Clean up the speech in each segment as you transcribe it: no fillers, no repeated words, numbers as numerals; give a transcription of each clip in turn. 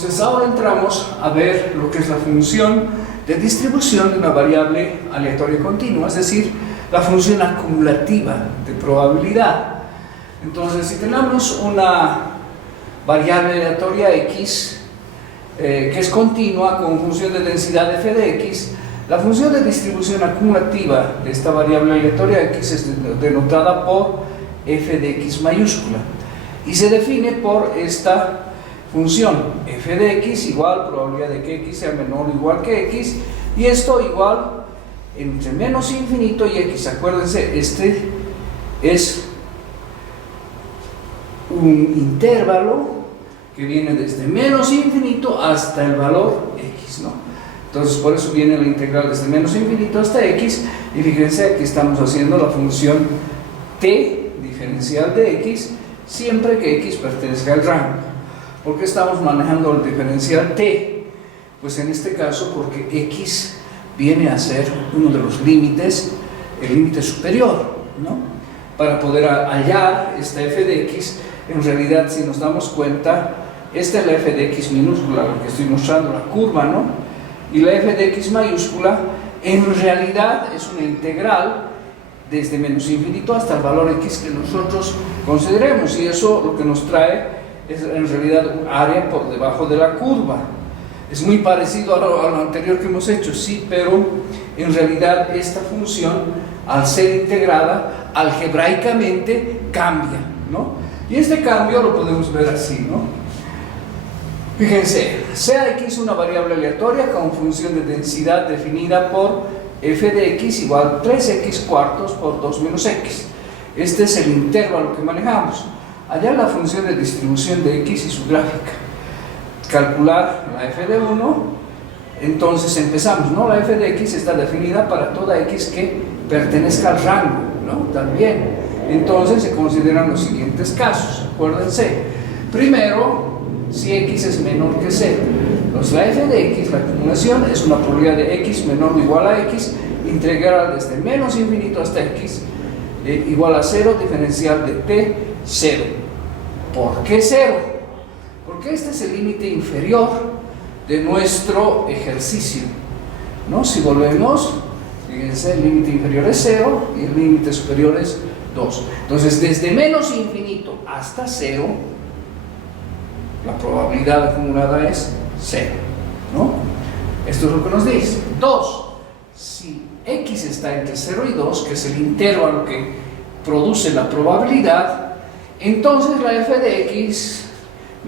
Entonces ahora entramos a ver lo que es la función de distribución de una variable aleatoria continua, es decir, la función acumulativa de probabilidad. Entonces, si tenemos una variable aleatoria x que es continua con función de densidad f de x, la función de distribución acumulativa de esta variable aleatoria x es denotada por f de x mayúscula y se define por esta función f de x igual probabilidad de que x sea menor o igual que x, y esto igual entre menos infinito y x. Acuérdense, este es un intervalo que viene desde menos infinito hasta el valor x, ¿no? Entonces por eso viene la integral desde menos infinito hasta x, y fíjense que estamos haciendo la función t diferencial de x siempre que x pertenezca al rango. ¿Por qué estamos manejando el diferencial t? Pues en este caso porque x viene a ser uno de los límites, el límite superior, ¿no? Para poder hallar esta f de x, en realidad si nos damos cuenta, esta es la f de x minúscula, lo que estoy mostrando, la curva, ¿no? Y la f de x mayúscula en realidad es una integral desde menos infinito hasta el valor x que nosotros consideremos, y eso lo que nos trae es en realidad un área por debajo de la curva. Es muy parecido a lo anterior que hemos hecho, sí, pero en realidad esta función, al ser integrada algebraicamente, cambia, ¿no? Y este cambio lo podemos ver así, ¿no? Fíjense, sea x una variable aleatoria con función de densidad definida por f de x igual 3x cuartos por 2 menos x. Este es el intervalo que manejamos. Allá la función de distribución de x y su gráfica. Calcular la f de 1, entonces empezamos, ¿no? La f de x está definida para toda x que pertenezca al rango, ¿no? También. Entonces se consideran los siguientes casos, acuérdense. Primero, si x es menor que 0. Entonces la f de x, la acumulación, es una probabilidad de x menor o igual a x, integral desde menos infinito hasta x, igual a 0, diferencial de t, 0. ¿Por qué 0? Porque este es el límite inferior de nuestro ejercicio, ¿no? Si volvemos, fíjense, el límite inferior es 0 y el límite superior es 2. Entonces, desde menos infinito hasta 0, la probabilidad acumulada es 0, ¿no? Esto es lo que nos dice. 2. Si x está entre 0 y 2, que es el intervalo que produce la probabilidad, entonces la f de x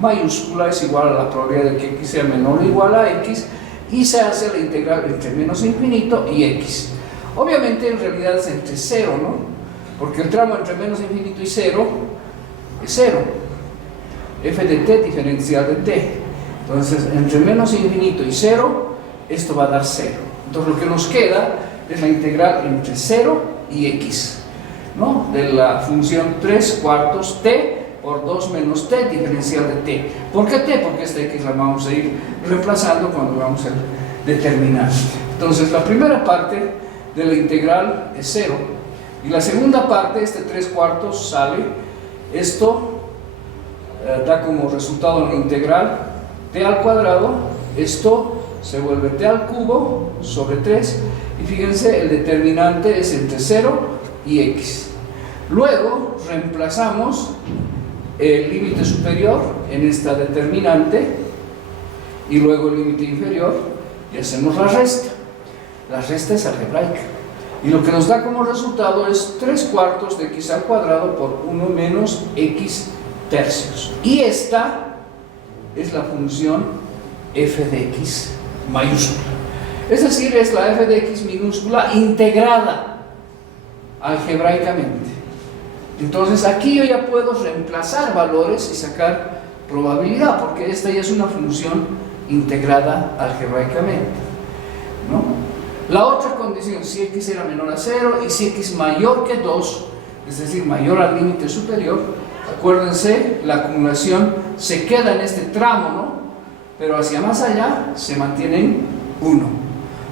mayúscula es igual a la probabilidad de que x sea menor o igual a x, y se hace la integral entre menos infinito y x. Obviamente en realidad es entre 0, ¿no? Porque el tramo entre menos infinito y 0 es 0. F de t diferencial de t. Entonces entre menos infinito y 0, esto va a dar 0. Entonces lo que nos queda es la integral entre 0 y x, ¿no? De la función 3 cuartos t por 2 menos t diferencial de t. ¿Por qué t? Porque esta x la vamos a ir reemplazando cuando vamos a determinar. Entonces la primera parte de la integral es 0, y la segunda parte, este 3 cuartos, sale. Esto da como resultado la integral t al cuadrado, esto se vuelve t al cubo sobre 3, y fíjense, el determinante es entre 0 y x. Luego reemplazamos el límite superior en esta determinante y luego el límite inferior, y hacemos la resta. La resta es algebraica, y lo que nos da como resultado es 3 cuartos de x al cuadrado por 1 menos x tercios, y esta es la función f de x mayúscula, es decir, es la f de x minúscula integrada algebraicamente. Entonces aquí yo ya puedo reemplazar valores y sacar probabilidad, porque esta ya es una función integrada algebraicamente, ¿no? La otra condición, si x era menor a 0 y si x mayor que 2, es decir, mayor al límite superior, acuérdense, la acumulación se queda en este tramo, ¿no? Pero hacia más allá se mantiene en 1.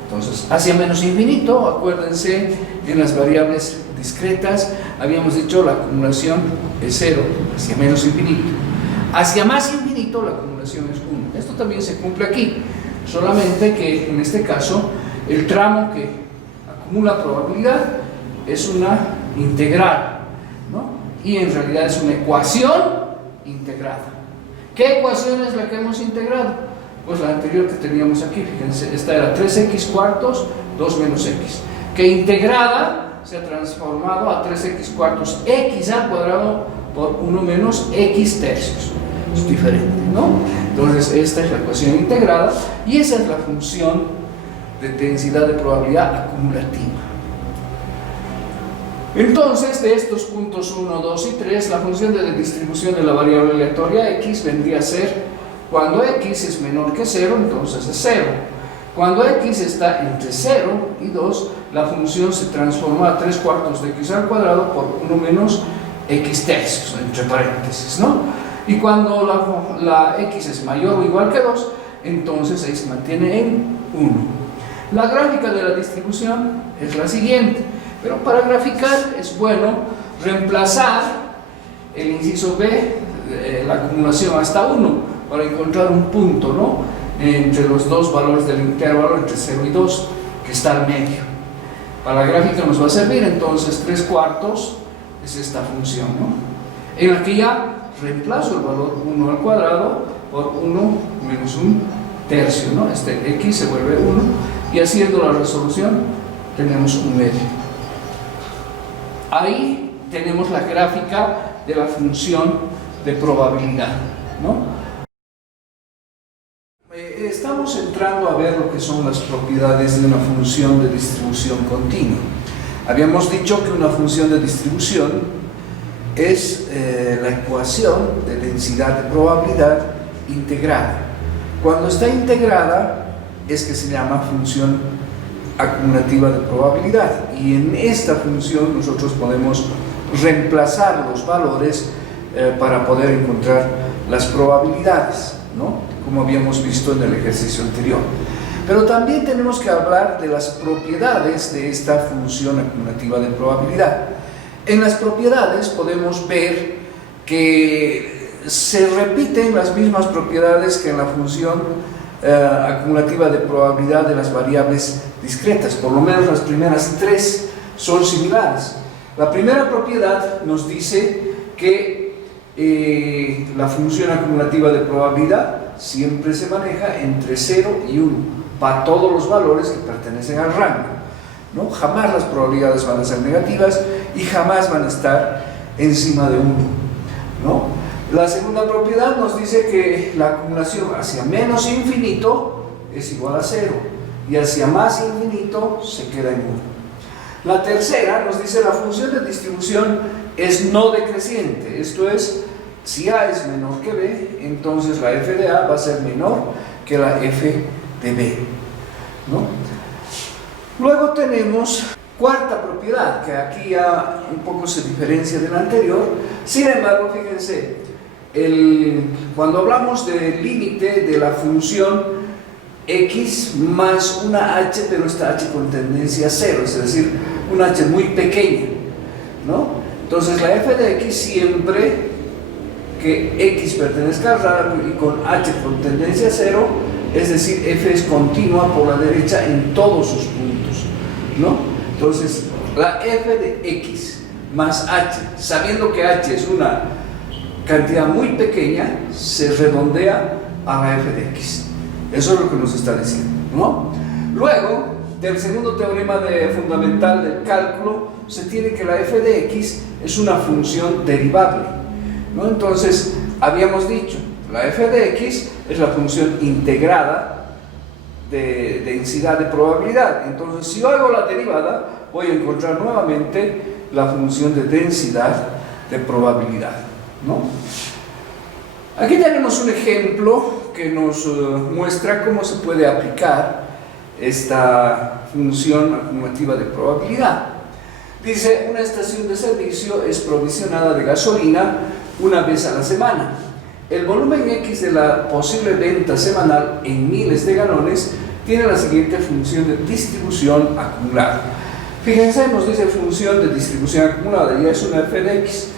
Entonces, hacia menos infinito, acuérdense, en las variables discretas habíamos dicho la acumulación es 0, hacia menos infinito. Hacia más infinito la acumulación es 1. Esto también se cumple aquí, solamente que en este caso el tramo que acumula probabilidad es una integral, ¿no? Y en realidad es una ecuación integrada. ¿Qué ecuación es la que hemos integrado? Pues la anterior que teníamos aquí, fíjense, esta era 3x cuartos, 2 menos x, que integrada se ha transformado a 3x cuartos x al cuadrado por 1 menos x tercios. Es diferente, ¿no? Entonces esta es la ecuación integrada y esa es la función de densidad de probabilidad acumulativa. Entonces, de estos puntos 1, 2 y 3, la función de distribución de la variable aleatoria x vendría a ser, cuando x es menor que 0, entonces es 0. Cuando x está entre 0 y 2, la función se transforma a 3 cuartos de x al cuadrado por 1 menos x tercios, entre paréntesis, ¿no? Y cuando la x es mayor o igual que 2, entonces ahí se mantiene en 1. La gráfica de la distribución es la siguiente, pero para graficar es bueno reemplazar el inciso B, la acumulación hasta 1, para encontrar un punto, ¿no?, entre los dos valores del intervalo entre 0 y 2, que está al medio. Para la gráfica nos va a servir entonces 3 cuartos, es esta función, ¿no?, en la que ya reemplazo el valor 1 al cuadrado por 1 menos 1 tercio, ¿no? Este x se vuelve 1 y haciendo la resolución tenemos un medio. Ahí tenemos la gráfica de la función de probabilidad, ¿no? Estamos entrando a ver lo que son las propiedades de una función de distribución continua. Habíamos dicho que una función de distribución es la ecuación de densidad de probabilidad integrada. Cuando está integrada es que se llama función acumulativa de probabilidad, y en esta función nosotros podemos reemplazar los valores para poder encontrar las probabilidades, ¿no?, como habíamos visto en el ejercicio anterior. Pero también tenemos que hablar de las propiedades de esta función acumulativa de probabilidad. En las propiedades podemos ver que se repiten las mismas propiedades que en la función acumulativa de probabilidad de las variables discretas. Por lo menos las primeras 3 son similares. La primera propiedad nos dice que la función acumulativa de probabilidad siempre se maneja entre 0 y 1 para todos los valores que pertenecen al rango, ¿no? Jamás las probabilidades van a ser negativas y jamás van a estar encima de 1, ¿no? La segunda propiedad nos dice que la acumulación hacia menos infinito es igual a 0 y hacia más infinito se queda en 1. La tercera nos dice la función de distribución es no decreciente, esto es, si A es menor que B, entonces la f de A va a ser menor que la f de B, ¿no? Luego tenemos cuarta propiedad, que aquí ya un poco se diferencia de la anterior. Sin embargo, fíjense, cuando hablamos del límite de la función x más una h, pero esta h con tendencia a 0, es decir, una h muy pequeña, ¿no? Entonces la f de x siempre que x pertenezca al rango y con h con tendencia a 0, es decir, f es continua por la derecha en todos sus puntos, ¿no? Entonces, la f de x más h, sabiendo que h es una cantidad muy pequeña, se redondea a la f de x. Eso es lo que nos está diciendo, ¿no? Luego, del segundo teorema fundamental del cálculo, se tiene que la f de x es una función derivable, ¿no? Entonces, habíamos dicho, la f de x es la función integrada de densidad de probabilidad. Entonces, si yo hago la derivada, voy a encontrar nuevamente la función de densidad de probabilidad, ¿no? Aquí tenemos un ejemplo que nos muestra cómo se puede aplicar esta función acumulativa de probabilidad. Dice, una estación de servicio es provisionada de gasolina una vez a la semana. El volumen X de la posible venta semanal en miles de galones tiene la siguiente función de distribución acumulada. Fíjense, nos dice función de distribución acumulada, ya es una f de x.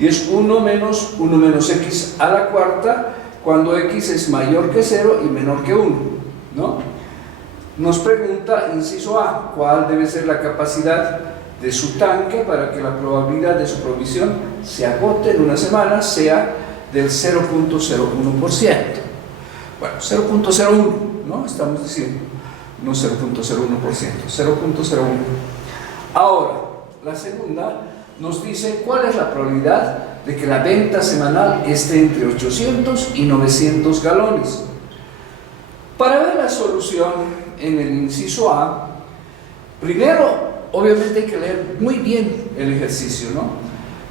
y es 1 menos 1 menos x a la cuarta cuando x es mayor que 0 y menor que 1, ¿no? Nos pregunta, inciso A, ¿cuál debe ser la capacidad de su tanque para que la probabilidad de su provisión se agote en una semana sea del 0.01%? Bueno, 0.01, ¿no? Estamos diciendo, no 0.01%, 0.01. Ahora, la segunda nos dice cuál es la probabilidad de que la venta semanal esté entre 800 y 900 galones. Para ver la solución en el inciso A, primero, obviamente hay que leer muy bien el ejercicio, ¿no?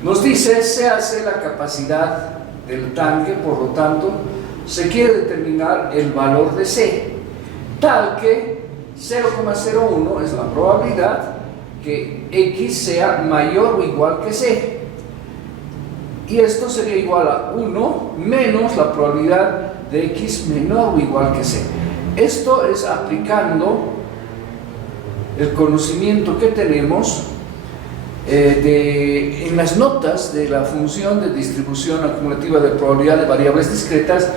Nos dice, se hace la capacidad del tanque, por lo tanto, se quiere determinar el valor de C, tal que 0,01 es la probabilidad que X sea mayor o igual que C. Y esto sería igual a 1 menos la probabilidad de X menor o igual que C. Esto es aplicando el conocimiento que tenemos en las notas de la función de distribución acumulativa de probabilidad de variables discretas.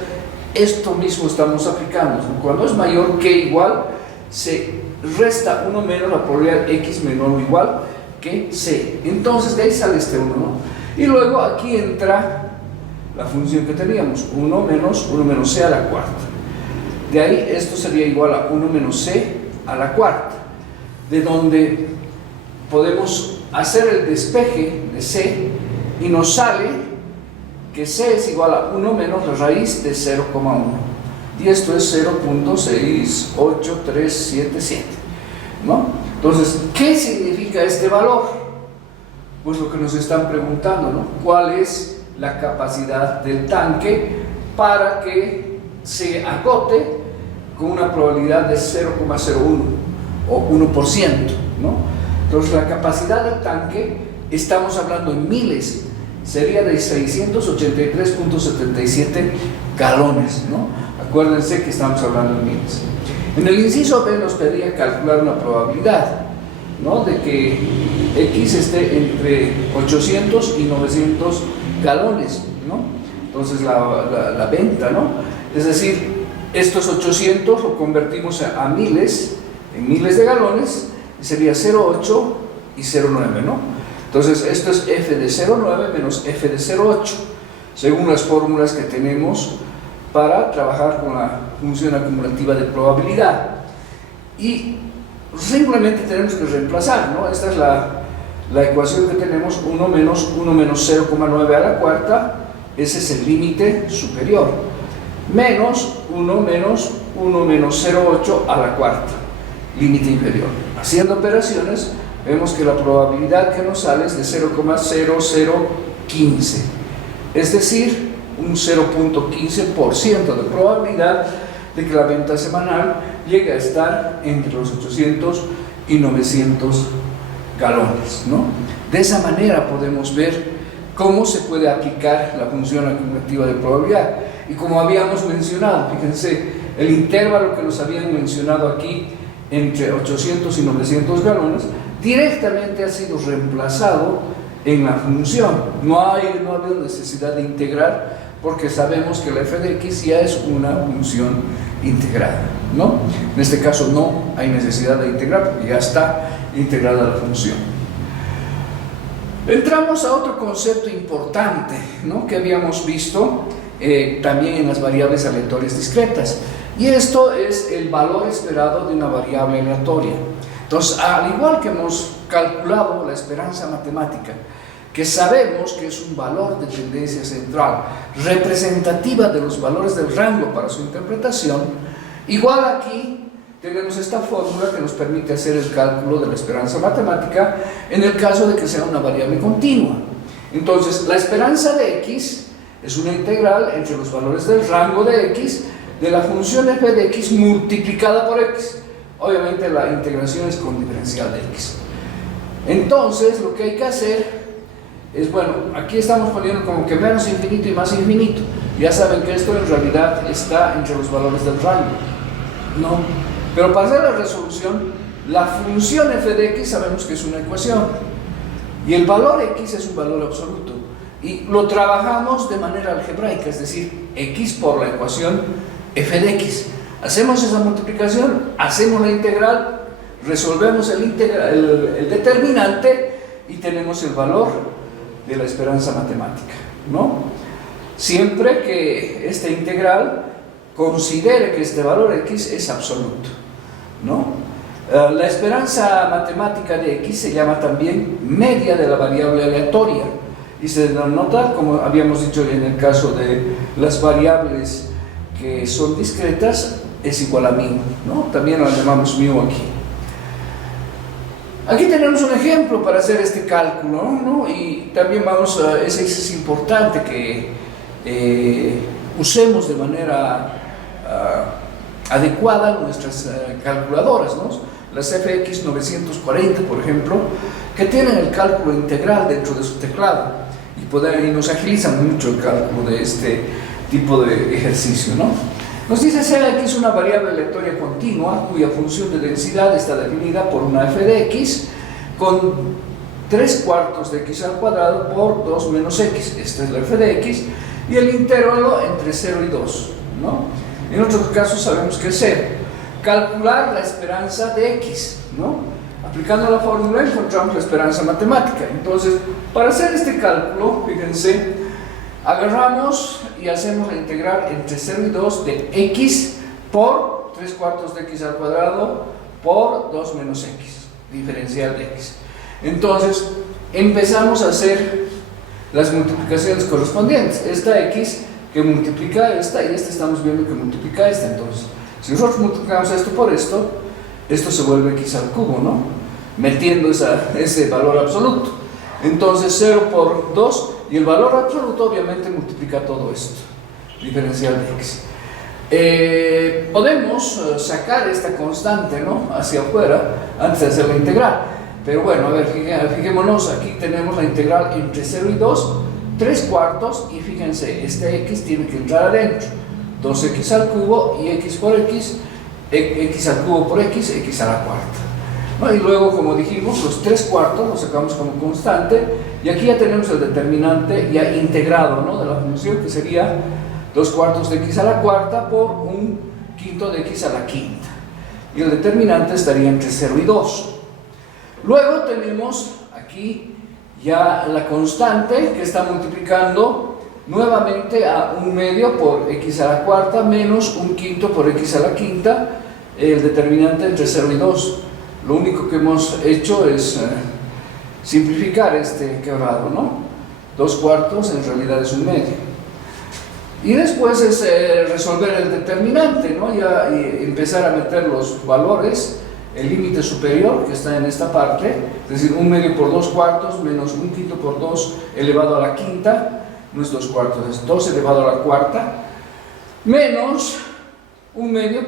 Esto mismo estamos aplicando. Cuando es mayor que igual, se resta 1 menos la probabilidad X menor o igual que C. Entonces de ahí sale este 1, ¿no? Y luego aquí entra la función que teníamos, 1 menos C a la cuarta. De ahí esto sería igual a 1 menos C a la cuarta, de donde podemos hacer el despeje de C y nos sale que C es igual a 1 menos la raíz de 0,1, y esto es 0.68377, ¿no? Entonces, ¿qué significa este valor? Pues lo que nos están preguntando, ¿no? ¿Cuál es la capacidad del tanque para que se agote con una probabilidad de 0,01 o 1%, ¿no? Entonces la capacidad del tanque, estamos hablando en miles, sería de 683.77 galones, ¿no? Acuérdense que estamos hablando en miles. En el inciso B nos pedía calcular una probabilidad, ¿no? De que X esté entre 800 y 900 galones, ¿no? Entonces la venta, ¿no? Es decir, estos 800 lo convertimos a miles, en miles de galones, y sería 0,8 y 0,9, ¿no? Entonces esto es F de 0,9 menos F de 0,8, según las fórmulas que tenemos para trabajar con la función acumulativa de probabilidad. Y simplemente tenemos que reemplazar, ¿no? Esta es la ecuación que tenemos, 1 menos 0,9 a la cuarta, ese es el límite superior, menos 1 menos 0,8 a la cuarta, límite inferior. Haciendo operaciones, vemos que la probabilidad que nos sale es de 0,0015, es decir, un 0.15% de probabilidad de que la venta semanal llegue a estar entre los 800 y 900 galones, ¿no? De esa manera podemos ver cómo se puede aplicar la función acumulativa de probabilidad. Y como habíamos mencionado, fíjense, el intervalo que nos habían mencionado aquí entre 800 y 900 galones directamente ha sido reemplazado en la función. No ha habido necesidad de integrar, porque sabemos que la f de x ya es una función integrada, ¿no? En este caso no hay necesidad de integrar, porque ya está integrada la función. Entramos a otro concepto importante, ¿no? Que habíamos visto también en las variables aleatorias discretas, y esto es el valor esperado de una variable aleatoria. Entonces, al igual que hemos calculado la esperanza matemática, que sabemos que es un valor de tendencia central representativa de los valores del rango para su interpretación, igual aquí tenemos esta fórmula que nos permite hacer el cálculo de la esperanza matemática en el caso de que sea una variable continua. Entonces, la esperanza de x es una integral entre los valores del rango de x de la función f de x multiplicada por x. Obviamente la integración es con diferencial de x. Entonces, lo que hay que hacer es, bueno, aquí estamos poniendo como que menos infinito y más infinito. Ya saben que esto en realidad está entre los valores del rango, ¿no? Pero para hacer la resolución, la función f de x sabemos que es una ecuación, y el valor x es un valor absoluto. y lo trabajamos de manera algebraica, es decir, x por la ecuación f de x. Hacemos esa multiplicación, hacemos la integral, resolvemos el determinante y tenemos el valor de la esperanza matemática, ¿no? Siempre que esta integral considere que este valor x es absoluto, ¿no? La esperanza matemática de x se llama también media de la variable aleatoria y se denota, como habíamos dicho en el caso de las variables que son discretas, es igual a μ, ¿no? También lo llamamos μ aquí. Aquí tenemos un ejemplo para hacer este cálculo, ¿no? Y también es importante que usemos de manera adecuada nuestras calculadoras, ¿no? Las FX 940, por ejemplo, que tienen el cálculo integral dentro de su teclado y nos agilizan mucho el cálculo de este tipo de ejercicio, ¿no? Nos dice Cx es una variable aleatoria continua cuya función de densidad está definida por una f de x con 3/4 de x al cuadrado por 2 menos x. Esta es la f de x y el intervalo entre 0 y 2, ¿no? En otros casos sabemos que es 0. Calcular la esperanza de x, ¿no? Aplicando la fórmula encontramos la esperanza matemática. Entonces, para hacer este cálculo, fíjense, agarramos y hacemos la integral entre 0 y 2 de x por 3/4 de x al cuadrado por 2 menos x, diferencial de x. Entonces, empezamos a hacer las multiplicaciones correspondientes. Esta x que multiplica esta y esta estamos viendo que multiplica esta. Entonces, si nosotros multiplicamos esto por esto, esto se vuelve x al cubo, ¿no? Metiendo ese valor absoluto. Entonces 0 por 2 y el valor absoluto obviamente multiplica todo esto, diferencial de x. Podemos sacar esta constante, ¿no?, hacia afuera antes de hacer la integral. Pero bueno, a ver, fijémonos, aquí tenemos la integral entre 0 y 2, 3/4, y fíjense, este x tiene que entrar adentro. 2x al cubo y x por x, x al cubo por x, x a la cuarta. ¿No? Y luego, como dijimos, los 3/4 los sacamos como constante y aquí ya tenemos el determinante ya integrado, ¿no?, de la función, que sería 2/4 de x a la cuarta por 1/5 de x a la quinta. Y el determinante estaría entre 0 y 2. Luego tenemos aquí ya la constante que está multiplicando nuevamente a 1/2 por x a la cuarta menos 1/5 por x a la quinta, el determinante entre 0 y 2. Lo único que hemos hecho es simplificar este quebrado, ¿no? 2/4 en realidad es 1/2. Y después es resolver el determinante, ¿no? Ya empezar a meter los valores, el límite superior que está en esta parte, es decir, 1/2 por 2/4 menos 1/5 por 2 elevado a la quinta. No es 2/4, es 2 elevado a la cuarta, menos 1/2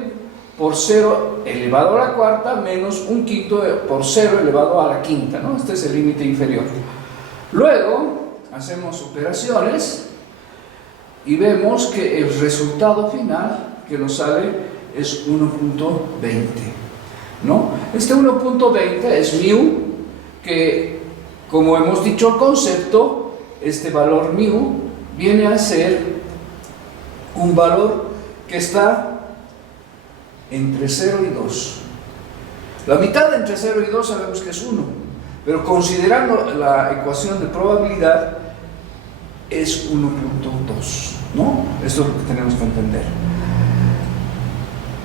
por 0 elevado a la cuarta, menos 1/5 por 0 elevado a la quinta, ¿no? Este es el límite inferior. Luego, hacemos operaciones y vemos que el resultado final que nos sale es 1.20, ¿no? Este 1.20 es μ, que, como hemos dicho el concepto, este valor μ viene a ser un valor que está entre 0 y 2. La mitad entre 0 y 2 sabemos que es 1, pero considerando la ecuación de probabilidad es 1.2, ¿no? Esto es lo que tenemos que entender.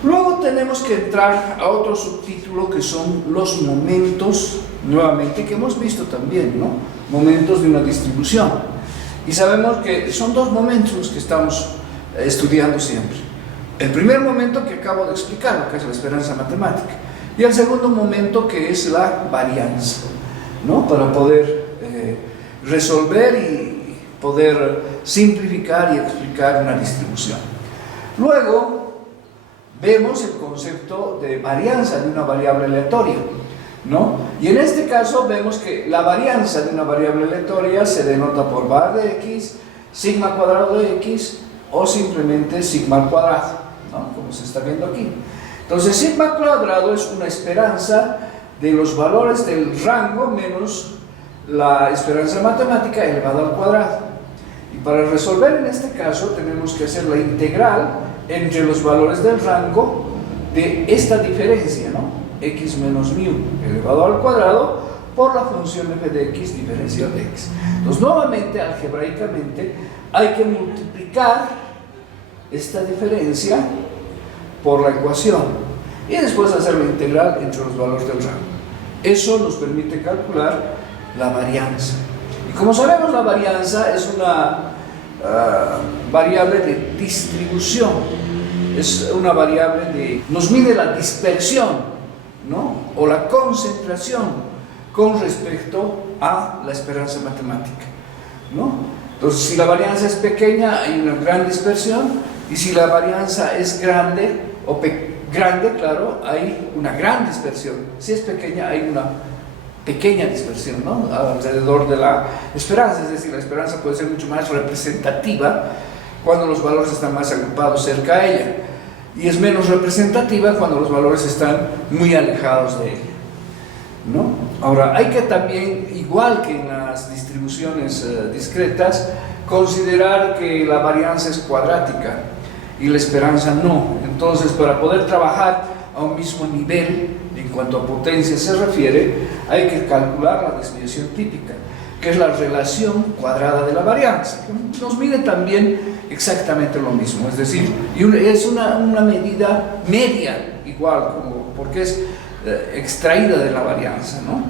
Luego tenemos que entrar a otro subtítulo que son los momentos, nuevamente, que hemos visto también, ¿no? Momentos de una distribución. Y sabemos que son dos momentos los que estamos estudiando siempre. El primer momento que acabo de explicar, lo que es la esperanza matemática, y el segundo momento que es la varianza, ¿no? Para poder resolver y poder simplificar y explicar una distribución. Luego vemos el concepto de varianza de una variable aleatoria, ¿no? Y en este caso vemos que la varianza de una variable aleatoria se denota por var de x, sigma cuadrado de x o simplemente sigma al cuadrado, ¿no?, como se está viendo aquí. Entonces sigma cuadrado es una esperanza de los valores del rango menos la esperanza matemática elevado al cuadrado. para resolver en este caso tenemos que hacer la integral entre los valores del rango de esta diferencia, ¿no? X menos mu elevado al cuadrado por la función f de x diferencial de x. Entonces, nuevamente, algebraicamente, hay que multiplicar esta diferencia por la ecuación y después hacer la integral entre los valores del rango. Eso nos permite calcular la varianza. Y como sabemos, la varianza es una variable de distribución, es una variable nos mide la dispersión, ¿no? O la concentración con respecto a la esperanza matemática, ¿no? Entonces, si la varianza es pequeña, hay una gran dispersión, y si la varianza es grande, claro, hay una gran dispersión. Si es pequeña, hay una pequeña dispersión, ¿no? Alrededor de la esperanza, es decir, la esperanza puede ser mucho más representativa cuando los valores están más agrupados cerca a ella, y es menos representativa cuando los valores están muy alejados de ella, ¿no? Ahora, hay que también, igual que en las distribuciones discretas, considerar que la varianza es cuadrática y la esperanza no. Entonces, para poder trabajar a un mismo nivel en cuanto a potencia se refiere, hay que calcular la desviación típica, que es la relación cuadrada de la varianza, que nos mide también exactamente lo mismo, es decir, es una medida media igual, porque es extraída de la varianza, ¿no?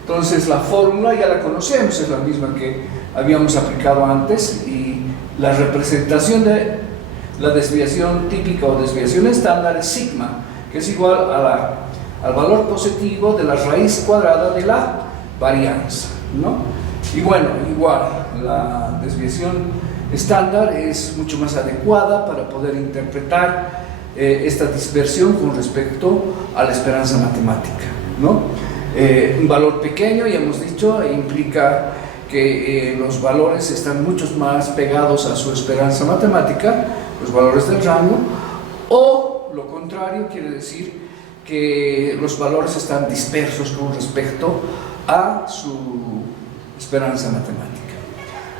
Entonces, la fórmula ya la conocemos, es la misma que habíamos aplicado antes, y la representación de la desviación típica o desviación estándar es sigma, que es igual al valor positivo de la raíz cuadrada de la varianza, ¿no? Y bueno, igual, la desviación estándar es mucho más adecuada para poder interpretar esta dispersión con respecto a la esperanza matemática, ¿no? Un valor pequeño, ya hemos dicho, implica que los valores están mucho más pegados a su esperanza matemática, los valores del rango, o lo contrario, quiere decir que los valores están dispersos con respecto a su esperanza matemática,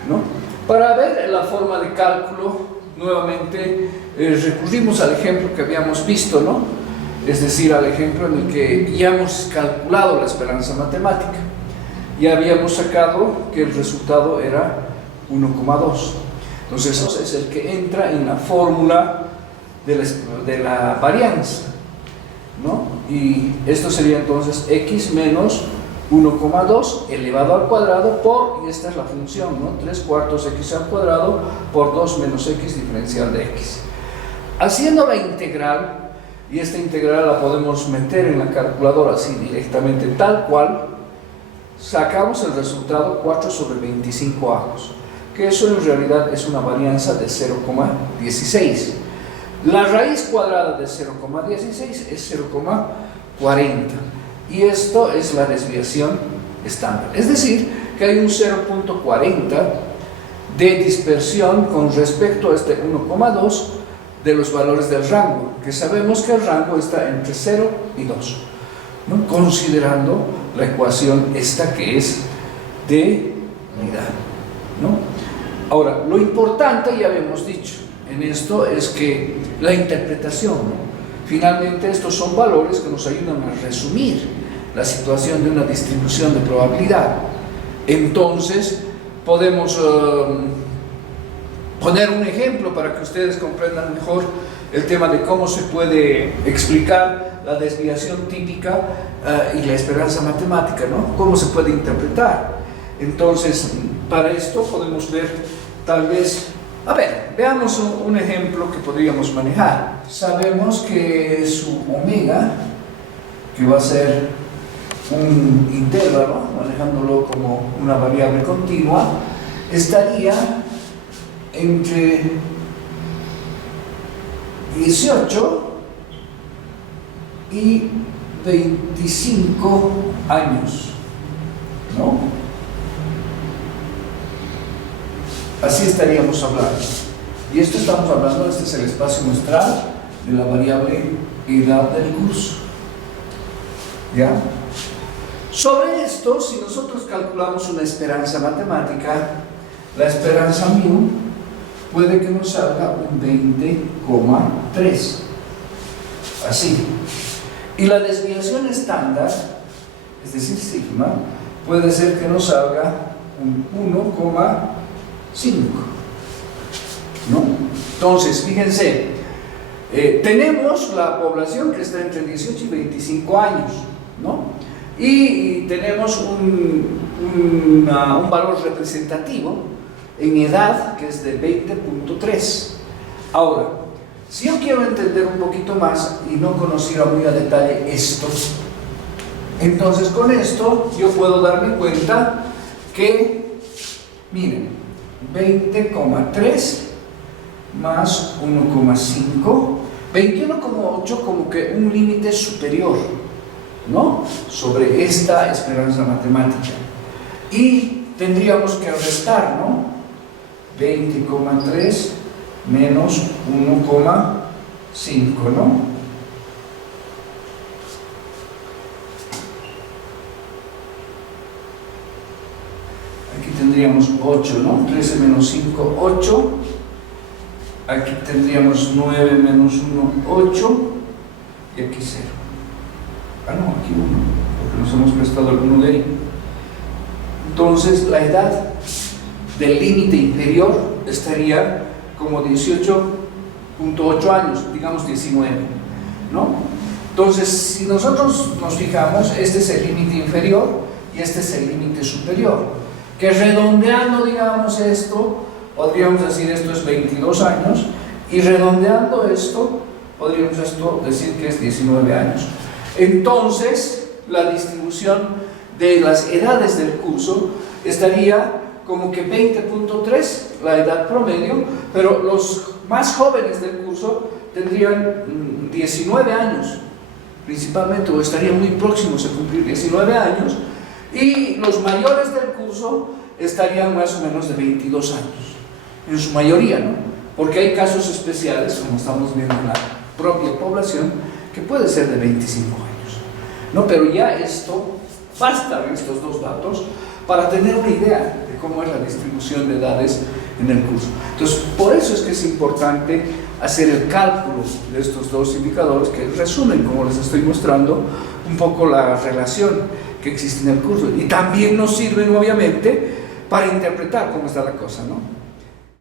¿no? Para ver la forma de cálculo, nuevamente recurrimos al ejemplo que habíamos visto, ¿no? Es decir, al ejemplo en el que ya hemos calculado la esperanza matemática. Ya habíamos sacado que el resultado era 1,2. Entonces, eso es el que entra en la fórmula de la varianza, ¿no? Y esto sería entonces x menos 1,2 elevado al cuadrado por, y esta es la función, ¿no? 3/4 x al cuadrado por 2 menos x diferencial de x. Haciendo la integral, y esta integral la podemos meter en la calculadora así directamente, tal cual, sacamos el resultado 4/25avos, que eso en realidad es una varianza de 0,16. La raíz cuadrada de 0,16 es 0,40, y esto es la desviación estándar, es decir, que hay un 0,40 de dispersión con respecto a este 1,2 de los valores del rango, que sabemos que el rango está entre 0 y 2, ¿no? Considerando la ecuación esta que es de unidad, ¿no? Ahora, lo importante, ya habíamos dicho en esto, es que la interpretación, ¿no? Finalmente, estos son valores que nos ayudan a resumir la situación de una distribución de probabilidad. Entonces, podemos poner un ejemplo para que ustedes comprendan mejor el tema de cómo se puede explicar la desviación típica y la esperanza matemática, ¿no? Cómo se puede interpretar. Entonces, para esto podemos ver, tal vez, a ver, veamos un ejemplo que podríamos manejar. Sabemos que su omega, que va a ser un intervalo, manejándolo como una variable continua, estaría entre 18 y 25 años, ¿no? Así estaríamos hablando. Y esto estamos hablando, este es el espacio muestral de la variable edad del curso, ¿ya? Sobre esto, si nosotros calculamos una esperanza matemática, la esperanza mu puede que nos salga un 20,3. Así. Y la desviación estándar, es decir, sigma, puede ser que nos salga un 1,5. ¿No? Entonces, fíjense, tenemos la población que está entre 18 y 25 años, ¿no? Y tenemos un valor representativo en edad que es de 20,3. Ahora, si yo quiero entender un poquito más y no conociera muy a detalle esto, entonces con esto yo puedo darme cuenta que, miren, 20,3 más 1,5, 21,8 como que un límite superior, ¿no?, sobre esta esperanza matemática. Y tendríamos que restar, ¿no?, 20,3 menos 1,5, ¿no? Aquí tendríamos 8, ¿no? 13 menos 5, 8. Aquí tendríamos 9 menos 1, 8. Y aquí 0. Ah, no, aquí 1, porque nos hemos prestado el 1 de ahí. Entonces, la edad del límite inferior estaría como 18,8 años, digamos 19, ¿no? Entonces, si nosotros nos fijamos, este es el límite inferior y este es el límite superior, que redondeando, digamos, esto, podríamos decir esto es 22 años, y redondeando esto, podríamos decir que es 19 años. Entonces, la distribución de las edades del curso estaría como que 20,3 la edad promedio, pero los más jóvenes del curso tendrían 19 años principalmente, o estarían muy próximos a cumplir 19 años, y los mayores del curso estarían más o menos de 22 años, en su mayoría, ¿no? Porque hay casos especiales, como estamos viendo en la propia población, que puede ser de 25 años, ¿no? Pero ya esto, bastan estos dos datos para tener una idea de cómo es la distribución de edades en el curso. Entonces, por eso es que es importante hacer el cálculo de estos dos indicadores que resumen, como les estoy mostrando, un poco la relación que existe en el curso, y también nos sirven obviamente para interpretar cómo está la cosa, ¿no?